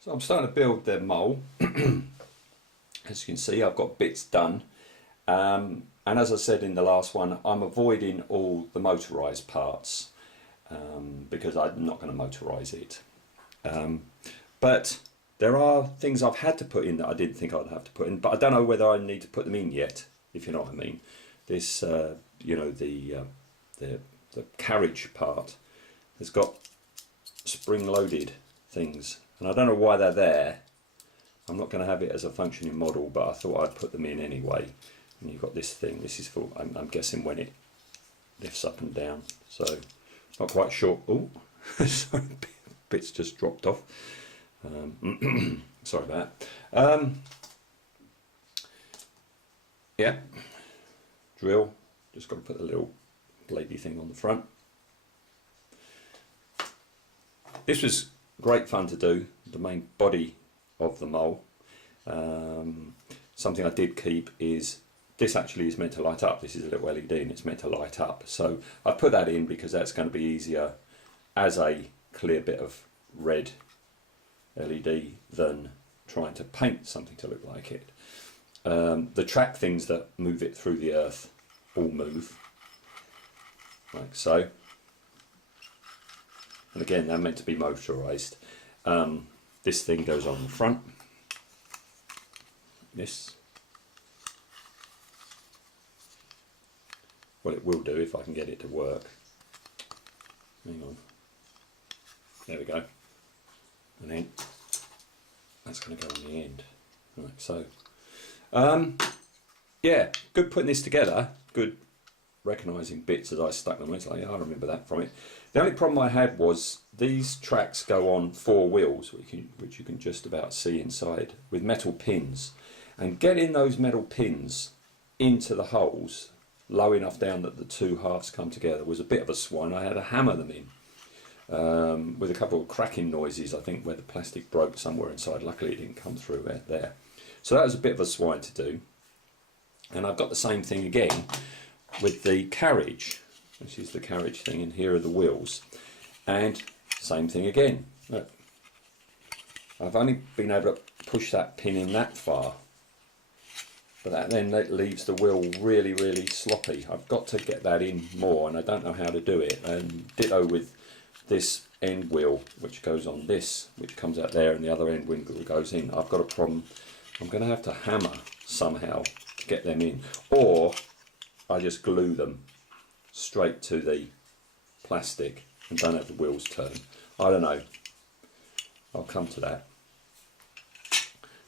So I'm starting to build the mole. As you can see, I've got bits done. And as I said in the last one, I'm avoiding all the motorised parts because I'm not going to motorise it. But there are things I've had to put in that I didn't think I'd have to put in, but I don't know whether I need to put them in yet, if you know what I mean. This, you know, the carriage part has got spring-loaded things, and I don't know why they're there. I'm not going to have it as a functioning model, but I thought I'd put them in anyway. And you've got this thing. This is for, I'm guessing, when it lifts up and down. So, not quite sure. Oh, sorry, bits just dropped off. Sorry about that. Yeah, drill. Just got to put the little bladey thing on the front. This was great fun to do, the main body of the mole. Something I did keep is, this actually is meant to light up. This is a little LED and it's meant to light up. So I put that in because that's going to be easier as a clear bit of red LED than trying to paint something to look like it. The track things that move it through the earth all move, like so. And again, they're meant to be motorised. This thing goes on the front. This. Well, it will do if I can get it to work. Hang on. There we go. And then that's going to go on the end. Right, so yeah, good putting this together. Good recognising bits as I stuck them. It's like, yeah, I remember that from it. The only problem I had was these tracks go on 4 wheels, which you can just about see inside, with metal pins. And getting those metal pins into the holes low enough down that the two halves come together was a bit of a swine. I had to hammer them in with a couple of cracking noises, I think, where the plastic broke somewhere inside. Luckily it didn't come through there. So that was a bit of a swine to do. And I've got the same thing again with the carriage. This is the carriage thing, and here are the wheels. And same thing again. Look, I've only been able to push that pin in that far, but that leaves the wheel really, really sloppy. I've got to get that in more, and I don't know how to do it. And ditto with this end wheel, which goes on this, which comes out there, and the other end wheel goes in. I've got a problem. I'm going to have to hammer somehow to get them in, or I just glue them straight to the plastic and don't have the wheels turn. I don't know. I'll come to that.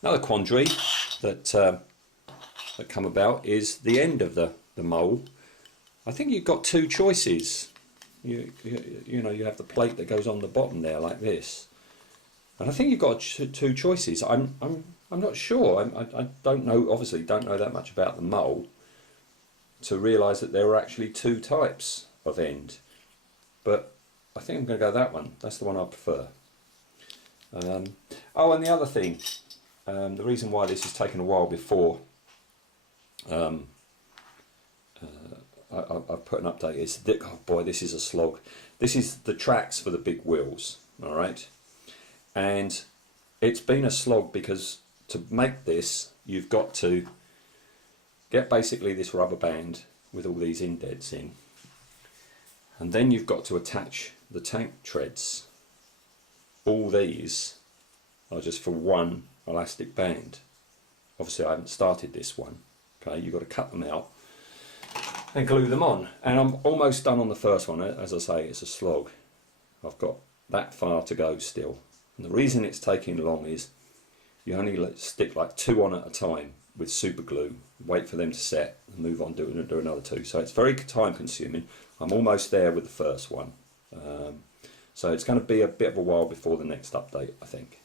Another quandary that come about is the end of the mole. I think you've got 2 choices. You know, you have the plate that goes on the bottom there like this, and I think you've got 2 choices. I'm not sure. I don't know. Obviously, don't know that much about the mole to realise that there are actually 2 types of end. But I think I'm going to go that one. That's the one I prefer. Oh, and the other thing, the reason why this has taken a while before I've put an update is that, oh boy, this is a slog. This is the tracks for the big wheels, all right? And it's been a slog because to make this, you've got to get basically this rubber band with all these indents in, and then you've got to attach the tank treads. All these are just for one elastic band. Obviously I haven't started this one. Okay, you've got to cut them out and glue them on, and I'm almost done on the first one. As I say, it's a slog. I've got that far to go still, and the reason it's taking long is you only stick like 2 on at a time with super glue, wait for them to set and move on, do another 2. So it's very time consuming. I'm almost there with the first one, so it's going to be a bit of a while before the next update, I think.